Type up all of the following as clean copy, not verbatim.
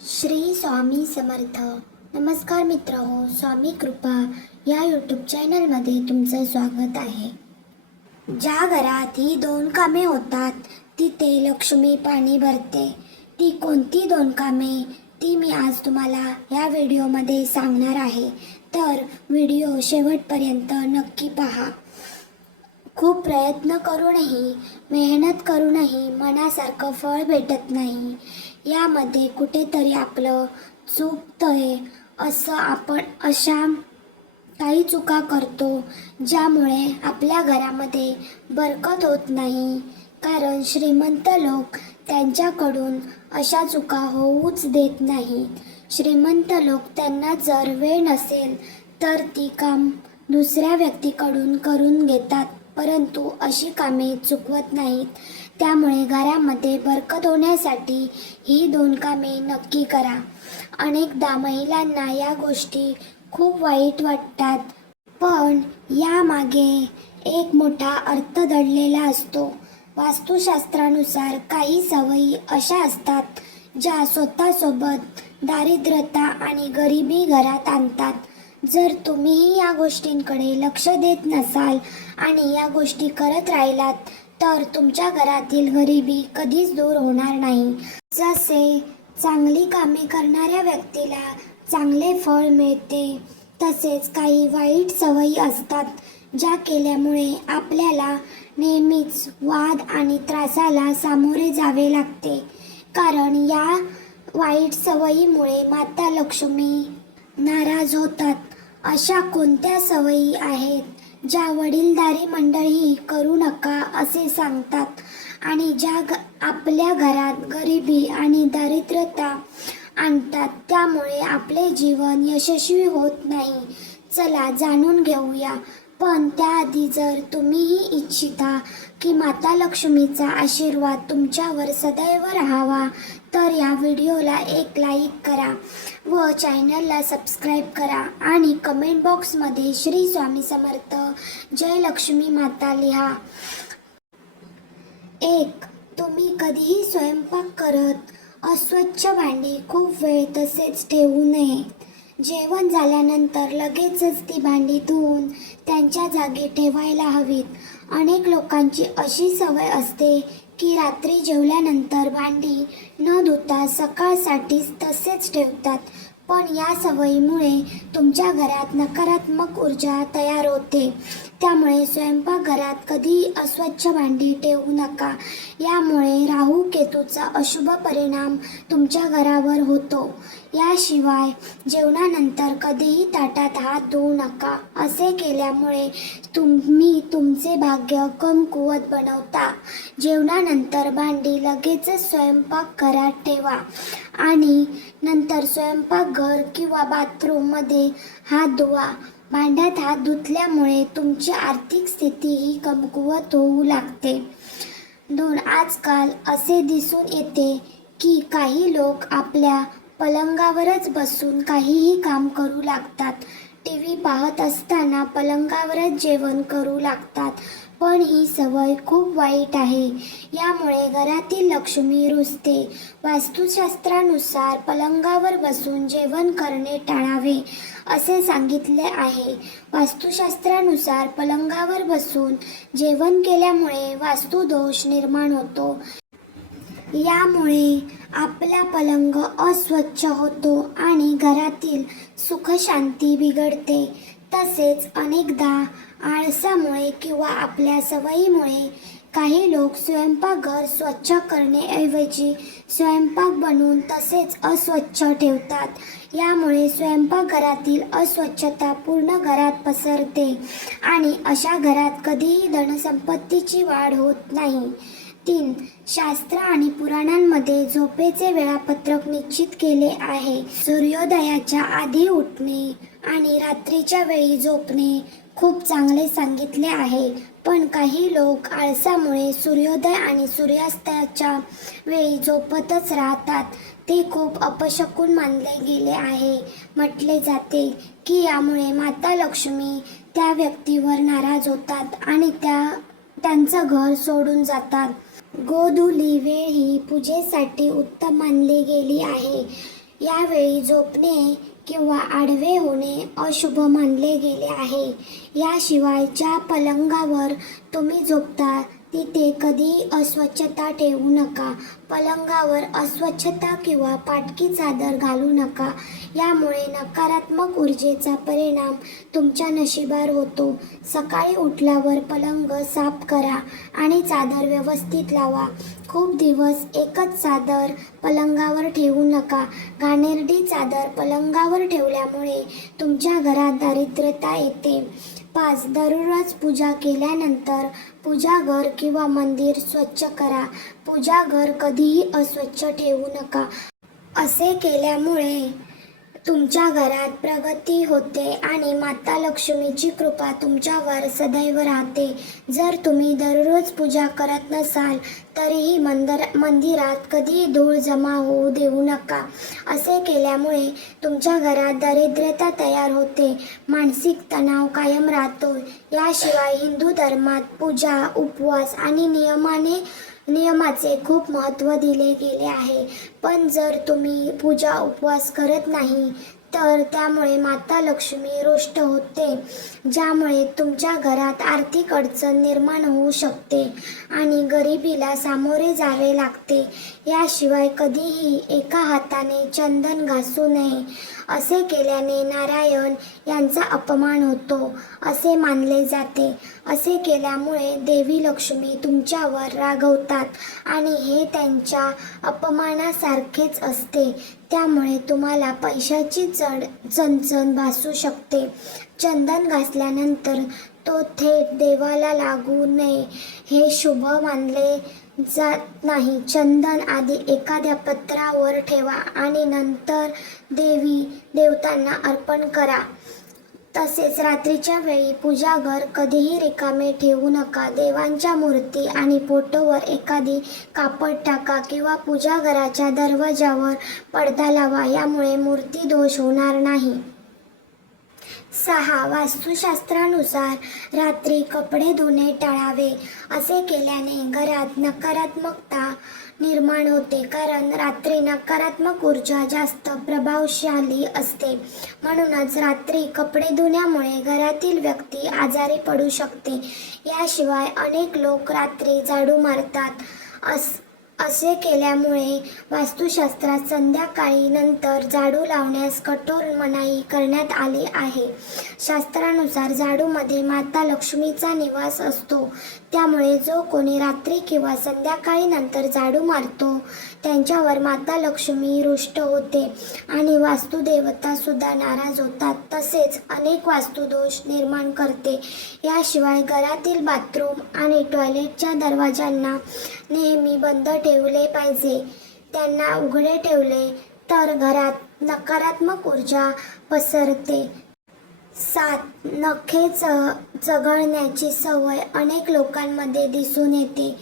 श्री स्वामी समर्थ. नमस्कार मित्रहो, स्वामी कृपा या यूट्यूब चॅनलमध्ये तुमचं स्वागत आहे. ज्या घरात ही दोन कामे होतात तिथे लक्ष्मी पाणी भरते. ती कोणती दोन कामे ती मी आज तुम्हाला या व्हिडिओमध्ये सांगणार आहे, तर व्हिडिओ शेवटपर्यंत नक्की पहा. खूप प्रयत्न करूनही, मेहनत करूनही मनासारखं फळ भेटत नाही. यामध्ये कुठेतरी आपलं चुकतंय असं आपण अशा काही चुका करतो ज्यामुळे आपल्या घरामध्ये बरकत होत नाही. कारण श्रीमंत लोक त्यांच्याकडून अशा चुका होऊच देत नाहीत. श्रीमंत लोक त्यांना जर वेळ नसेल तर ती काम दुसऱ्या व्यक्तीकडून करून घेतात, परंतु अशी कामे चुकवत नाहीत. त्यामुळे घरामध्ये बरकत होण्यासाठी ही दोन कामे नक्की करा. अनेकदा महिलांना या गोष्टी खूप वाईट वाटतात, पण यामागे एक मोठा अर्थ दडलेला असतो. वास्तुशास्त्रानुसार काही सवयी अशा असतात ज्या स्वतःसोबत दारिद्र्यता आणि गरिबी घरात आणतात. जर तुम्हीही या गोष्टींकडे लक्ष देत नसाल आणि या गोष्टी करत राहिलात तर तुमच्या घरातील गरिबी कधीच दूर होणार नाही. जसे चांगली कामे करणाऱ्या व्यक्तीला चांगले फळ मिळते, तसेच काही वाईट सवयी असतात ज्या केल्यामुळे आपल्याला नेहमीच वाद आणि त्रासाला सामोरे जावे लागते. कारण या वाईट सवयीमुळे माता लक्ष्मी नाराज होतात. अशा कोणत्या सवयी आहेत ज्या वडीलधारी मंडळी करू नका असे सांगतात आणि ज्या आपल्या घरात गरिबी आणि दारिद्र्यता आणतात, त्यामुळे आपले जीवन यशस्वी होत नाही? चला जाणून घेऊया. पण त्याआधी जर तुम्हीही इच्छिता की माता लक्ष्मीचा आशीर्वाद तुमच्यावर सदैव राहावा तर या व्हिडिओला एक लाईक करा व चॅनलला सबस्क्राईब करा आणि कमेंट बॉक्समध्ये श्री स्वामी समर्थ जय लक्ष्मी माता लिहा. 1. तुम्ही कधीही स्वयंपाक करत अस्वच्छ भांडी खूप वेळ तसेच ठेवू नये. जेवण झाल्यानंतर लगेचच ती भांडी धुवून त्यांच्या जागी ठेवायला हवीत. अनेक लोकांची अशी सवय असते की रात्री जेवल्यानंतर भांडी न धुता सकाळसाठीच तसेच ठेवतात, पण या सवयीमुळे तुमच्या घरात नकारात्मक ऊर्जा तयार होते. त्यामुळे स्वयंपाकघरात कधीही अस्वच्छ भांडी ठेवू नका. यामुळे राहू केतूचा अशुभ परिणाम तुमच्या घरावर होतो. याशिवाय जेवणानंतर कधीही ताटात हात धुवू नका. असे केल्यामुळे तुम्ही तुमचे भाग्य कमकुवत बनवता. जेवणानंतर भांडी लगेचच स्वयंपाकघरात ठेवा आणि नंतर स्वयंपाकघर किंवा बाथरूममध्ये हात धुवा. भांड्यात हात धुतल्यामुळे तुमची आर्थिक स्थिती ही कमकुवत होऊ लागते. 2. आजकाल असे दिसून येते की काही लोक आपल्या पलंगावरच बसून काहीही काम करू लागतात. टीव्ही पाहत असताना पलंगावरच जेवण करू लागतात, पण ही सवय खूप वाईट आहे. यामुळे घरातील लक्ष्मी रुजते. वास्तुशास्त्रानुसार पलंगावर बसून जेवण करणे टाळावे असे सांगितले आहे. वास्तुशास्त्रानुसार पलंगावर बसून जेवण केल्यामुळे वास्तुदोष निर्माण होतो. यामुळे आपला पलंग अस्वच्छ होतो आणि घरातील सुखशांती बिघडते. तसेच अनेकदा आळसामुळे किंवा आपल्या सवयीमुळे काही लोक स्वयंपाकघर स्वच्छ करण्याऐवजी स्वयंपाक बनवून तसेच अस्वच्छ ठेवतात. यामुळे स्वयंपाकघरातील अस्वच्छता पूर्ण घरात पसरते आणि अशा घरात कधीही धनसंपत्तीची वाढ होत नाही. 3. शास्त्र आणि पुराणांमध्ये झोपेचे वेळापत्रक निश्चित केले आहे. सूर्योदयाच्या आधी उठणे आणि रात्रीच्या वेळी झोपणे खूप चांगले सांगितले आहे, पण काही लोक आळसामुळे सूर्योदय आणि सूर्यास्ताच्या वेळी झोपतच राहतात. ते खूप अपशकुन मानले गेले आहे. म्हटले जाते की यामुळे माता लक्ष्मी त्या व्यक्तीवर नाराज होतात आणि त्यांचं घर सोडून जातात. गोधुली वेळ ही पूजेसाठी उत्तम मानली गेली आहे. यावेळी झोपणे किंवा आडवे होणे अशुभ मानले गेले आहे. याशिवाय ज्या पलंगावर तुम्ही झोपता तिथे कधीही अस्वच्छता ठेवू नका. पलंगावर अस्वच्छता किंवा फाटकी चादर घालू नका. यामुळे नकारात्मक ऊर्जेचा परिणाम तुमच्या नशिबावर होतो. सकाळी उठल्यावर पलंग साफ करा आणि चादर व्यवस्थित लावा. खूप दिवस एकच चादर पलंगावर ठेवू नका. घाणेरडी चादर पलंगावर ठेवल्यामुळे तुमच्या घरात दारिद्र्यता येते. 5. दररोज पूजा केल्यानंतर पूजाघर किंवा मंदिर स्वच्छ करा. पूजाघर कधीही अस्वच्छ ठेवू नका. असे केल्यामुळे तुमच्या घरात प्रगती होते आणि माता लक्ष्मीची कृपा तुमच्यावर सदैव राहते. जर तुम्ही दररोज पूजा करत नसाल तरीही मंदिरात कधीही धूळ जमा होऊ देऊ नका. असे केल्यामुळे तुमच्या घरात दारिद्र्यता तयार होते. मानसिक तणाव कायम राहतो. याशिवाय हिंदू धर्मात पूजा, उपवास आणि नियमाचे खूप महत्त्व दिले गेले आहे. पण जर तुम्ही पूजा उपवास करत नाही तर त्यामुळे माता लक्ष्मी रुष्ट होते, ज्यामुळे तुमच्या घरात आर्थिक अडचण निर्माण होऊ शकते आणि गरिबीला सामोरे जावे लागते. याशिवाय कधीही एका हाताने चंदन घासू नये. असे केल्याने नारायण यांचा अपमान होतो असे मानले जाते. असे केल्यामुळे देवी लक्ष्मी तुमच्यावर रागवतात आणि हे त्यांच्या अपमानासारखेच असते. त्यामुळे तुम्हाला पैशाची चणचण भासू शकते. चंदन घासल्यानंतर तो थेट देवाला लागू नये हे शुभ मानले जात नाही. चंदन आधी एखाद्या पत्रावर ठेवा आणि नंतर देवतांना अर्पण करा. तसेच रात्रीच्या वेळी पूजाघर कधीही रिकामे ठेवू नका. देवांच्या मूर्ती आणि फोटोवर एखादी कापड टाका किंवा पूजाघराच्या दरवाजावर पडदा लावा. यामुळे मूर्ती दोष होणार नाही. 6. वास्तुशास्त्रानुसार रात्री कपडे धुणे टाळावे. असे केल्याने घरात नकारात्मकता निर्माण होते, कारण रात्री नकारात्मक ऊर्जा जास्त प्रभावशाली असते. म्हणूनच रात्री कपडे धुण्यामुळे घरातील व्यक्ती आजारी पडू शकते. याशिवाय अनेक लोक रात्री झाडू मारतात. असे केल्यामुळे वास्तुशास्त्रात संध्याकाळी नंतर झाडू लावण्यास कठोर मनाई करण्यात आली आहे. शास्त्रानुसार झाडूमध्ये माता लक्ष्मीचा निवास असतो. त्यामुळे जो कोणी रात्री किंवा संध्याकाळी नंतर झाडू मारतो त्यांच्यावर माता लक्ष्मी रुष्ट होते आणि वास्तुदेवता सुद्धा नाराज होतात. तसेच अनेक वास्तुदोष निर्माण करते. याशिवाय घरातील बाथरूम आणि टॉयलेटच्या दरवाजांना नेहमी बंद ठेवले पाहिजे. त्यांना उघडे ठेवले तर घरात नकारात्मक ऊर्जा पसरते. 7. नखे चघळण्याची सवय अनेक लोकांमध्ये दिसून येते.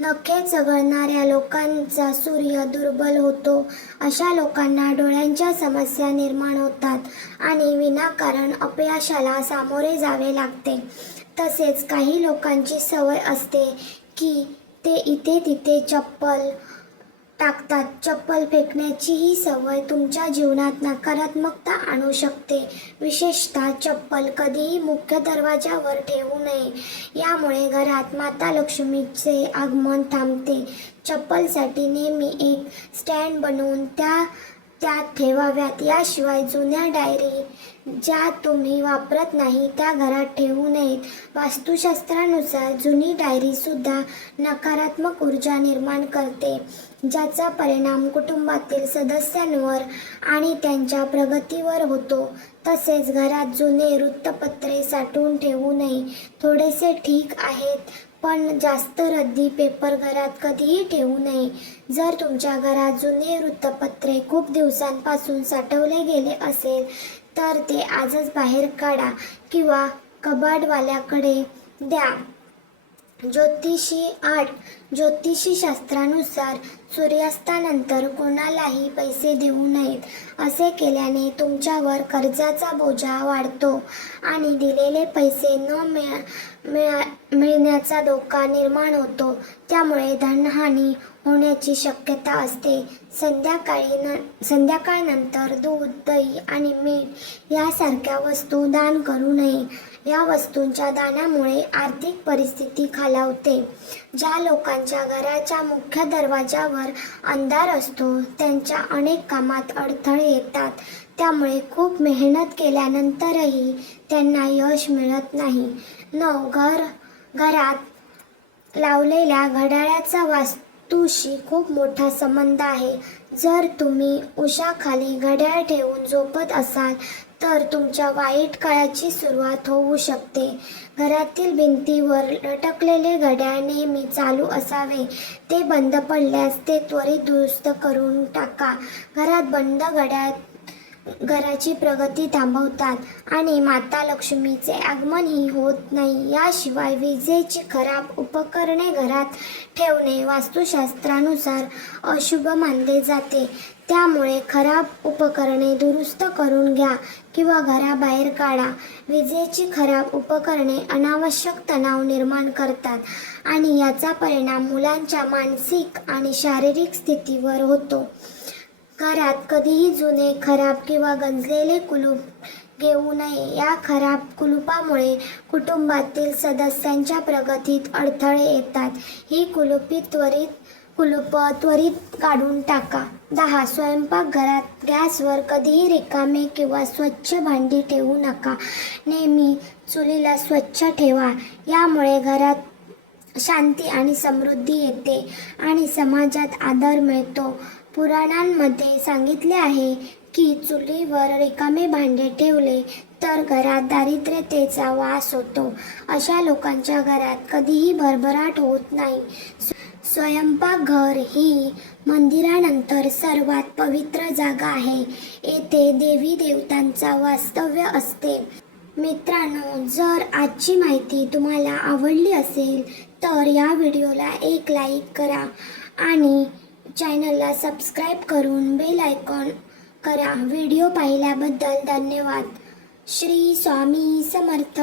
नखे चघळणाऱ्या लोकांचा सूर्य दुर्बल होतो. अशा लोकांना डोळ्यांच्या समस्या निर्माण होतात आणि विनाकारण अपयशाला सामोरे जावे लागते. तसेच काही लोकांची सवय असते की ते इथे तिथे चप्पल टाकतात. चप्पल फेकण्याची ही सवय तुमच्या जीवनात नकारात्मकता आणू शकते. विशेषतः चप्पल कधीही मुख्य दरवाजावर ठेवू नये. यामुळे घरात माता लक्ष्मीचे आगमन थांबते. चप्पलसाठी नेहमी एक स्टँड बनवून त्यात ठेवाव्यात. याशिवाय जुन्या डायरी ज्या तुम्ही वापरत नाही त्या घरात ठेवू नयेत. वास्तुशास्त्रानुसार जुनी डायरी सुद्धा नकारात्मक ऊर्जा निर्माण करते, ज्याचा परिणाम कुटुंबातील सदस्यांवर आणि त्यांच्या प्रगतीवर होतो. तसेच घरात जुने वृत्तपत्रे साठवून ठेवू नये. थोडेसे ठीक आहेत, पण जास्त रद्दी पेपर घरात कधीही ठेवू नये. जर तुमच्या घरात जुने वृत्तपत्रे खूप दिवसांपासून साठवले गेले असेल तर ते आजच बाहेर काढा किंवा कबाडवाल्याकडे द्या. 8. ज्योतिषी शास्त्रानुसार सूर्यास्तानंतर कोणालाही पैसे देऊ नयेत. असे केल्याने तुमच्यावर कर्जाचा बोजा वाढतो आणि दिलेले पैसे न मिळण्याचा धोका निर्माण होतो. त्यामुळे धनहानी होण्याची शक्यता असते. संध्याकाळनंतर दूध, दही आणि मीठ यासारख्या वस्तू दान करू नये. या वस्तूंच्या दानामुळे आर्थिक परिस्थिती खालावते. ज्या लोकांच्या घराच्या मुख्य दरवाजावर अंधार असतो त्यांच्या अनेक कामात अडथळे येतात. त्यामुळे खूप मेहनत केल्यानंतरही त्यांना यश मिळत नाही. 9. घरात लावलेल्या घड्याळाचा वास्तूशी खूप मोठा संबंध आहे. जर तुम्ही उशाखाली घड्याळ ठेवून झोपत असाल तर तुमच्या वाईट काळाची सुरुवात होऊ शकते. घरातील भिंतीवर लटकलेले घड्याळ नेहमी चालू असावे. ते बंद पडल्यास ते त्वरित दुरुस्त करून टाका. घरात बंद घड्याळ घराची प्रगती थांबवतात आणि माता लक्ष्मीचे आगमनही होत नाही. याशिवाय विजेची खराब उपकरणे घरात ठेवणे वास्तुशास्त्रानुसार अशुभ मानले जाते. त्यामुळे खराब उपकरणे दुरुस्त करून घ्या किंवा घराबाहेर काढा. विजेची खराब उपकरणे अनावश्यक तणाव निर्माण करतात आणि याचा परिणाम मुलांच्या मानसिक आणि शारीरिक स्थितीवर होतो. घरात कधीही जुने, खराब किंवा गंजलेले कुलूप घेऊ नये. या खराब कुलुपामुळे कुटुंबातील सदस्यांच्या प्रगतीत अडथळे येतात. ही कुलूप त्वरित काढून टाका. 10. स्वयंपाकघरात गॅसवर कधीही रिकामे किंवा स्वच्छ भांडी ठेवू नका. नेहमी चुलीला स्वच्छ ठेवा. यामुळे घरात शांती आणि समृद्धी येते आणि समाजात आदर मिळतो. पुराणांमध्ये सांगितले आहे की चुलीवर रिकामे भांडे ठेवले तर घरात दारिद्र्यतेचा वास होतो. अशा लोकांच्या घरात कधीही भरभराट होत नाही. स्वयंपाकघर ही मंदिरानंतर सर्वात पवित्र जागा आहे. येथे देवी देवतांचा वास्तव्य असते. मित्रांनो, जर आजची माहिती तुम्हाला आवडली असेल तर या व्हिडिओला एक लाईक करा आणि चॅनलला सबस्क्राईब करून बेल आयकॉन करा. व्हिडिओ पाहिल्याबद्दल धन्यवाद. श्री स्वामी समर्थ.